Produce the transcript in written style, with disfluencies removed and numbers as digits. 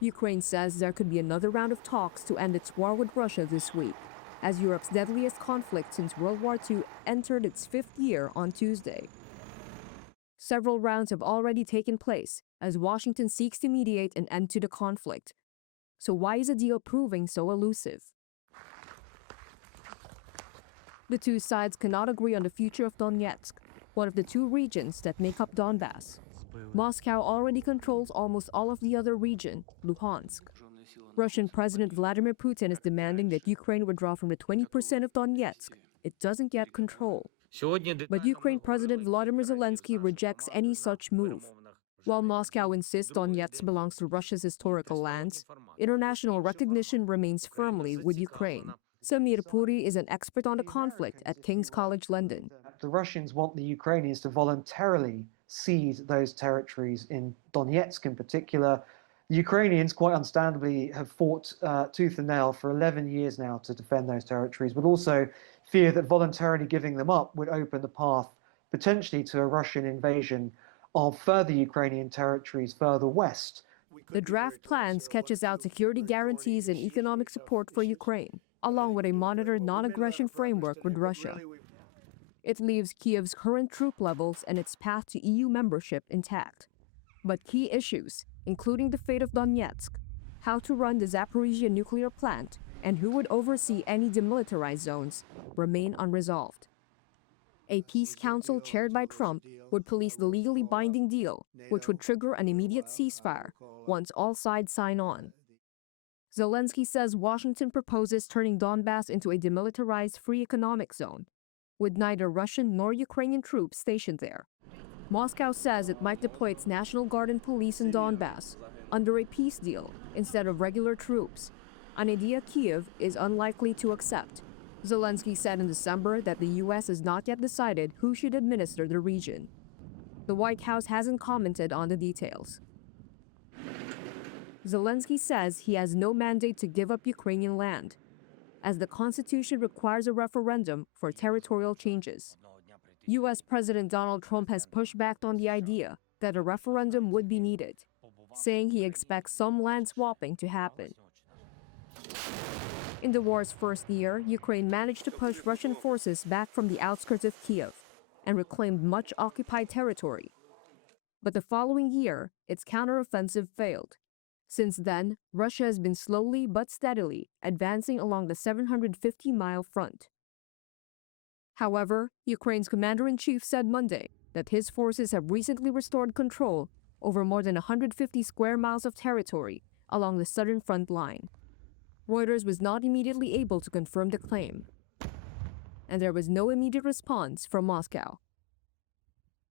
Ukraine says there could be another round of talks to end its war with Russia this week, as Europe's deadliest conflict since World War II entered its fifth year on Tuesday. Several rounds have already taken place as Washington seeks to mediate an end to the conflict. So why is a deal proving so elusive? The two sides cannot agree on the future of Donetsk, one of the two regions that make up Donbass. Moscow already controls almost all of the other region, Luhansk. Russian President Vladimir Putin is demanding that Ukraine withdraw from the 20% of Donetsk it doesn't yet control. But Ukraine President Volodymyr Zelensky rejects any such move. While Moscow insists Donetsk belongs to Russia's historical lands, international recognition remains firmly with Ukraine. Samir Puri is an expert on the conflict at King's College London. The Russians want the Ukrainians to voluntarily cede those territories in Donetsk in particular. The Ukrainians, quite understandably, have fought tooth and nail for 11 years now to defend those territories, but also fear that voluntarily giving them up would open the path potentially to a Russian invasion of further Ukrainian territories further west. The draft plan sketches out security guarantees and economic support for Ukraine, along with a monitored non-aggression framework with Russia. It leaves Kiev's current troop levels and its path to EU membership intact. But key issues, including the fate of Donetsk, how to run the Zaporizhia nuclear plant, and who would oversee any demilitarized zones, remain unresolved. A peace council chaired by Trump would police the legally binding deal, which would trigger an immediate ceasefire once all sides sign on. Zelensky says Washington proposes turning Donbass into a demilitarized free economic zone, with neither Russian nor Ukrainian troops stationed there. Moscow says it might deploy its National Guard and police in Donbass under a peace deal instead of regular troops, an idea Kiev is unlikely to accept. Zelensky said in December that the U.S. has not yet decided who should administer the region. The White House hasn't commented on the details. Zelensky says he has no mandate to give up Ukrainian land, as the Constitution requires a referendum for territorial changes. U.S. President Donald Trump has pushed back on the idea that a referendum would be needed, saying he expects some land swapping to happen. In the war's first year, Ukraine managed to push Russian forces back from the outskirts of Kiev and reclaimed much occupied territory. But the following year, its counteroffensive failed. Since then, Russia has been slowly but steadily advancing along the 750-mile front. However, Ukraine's commander-in-chief said Monday that his forces have recently restored control over more than 150 square miles of territory along the southern front line. Reuters was not immediately able to confirm the claim, and there was no immediate response from Moscow.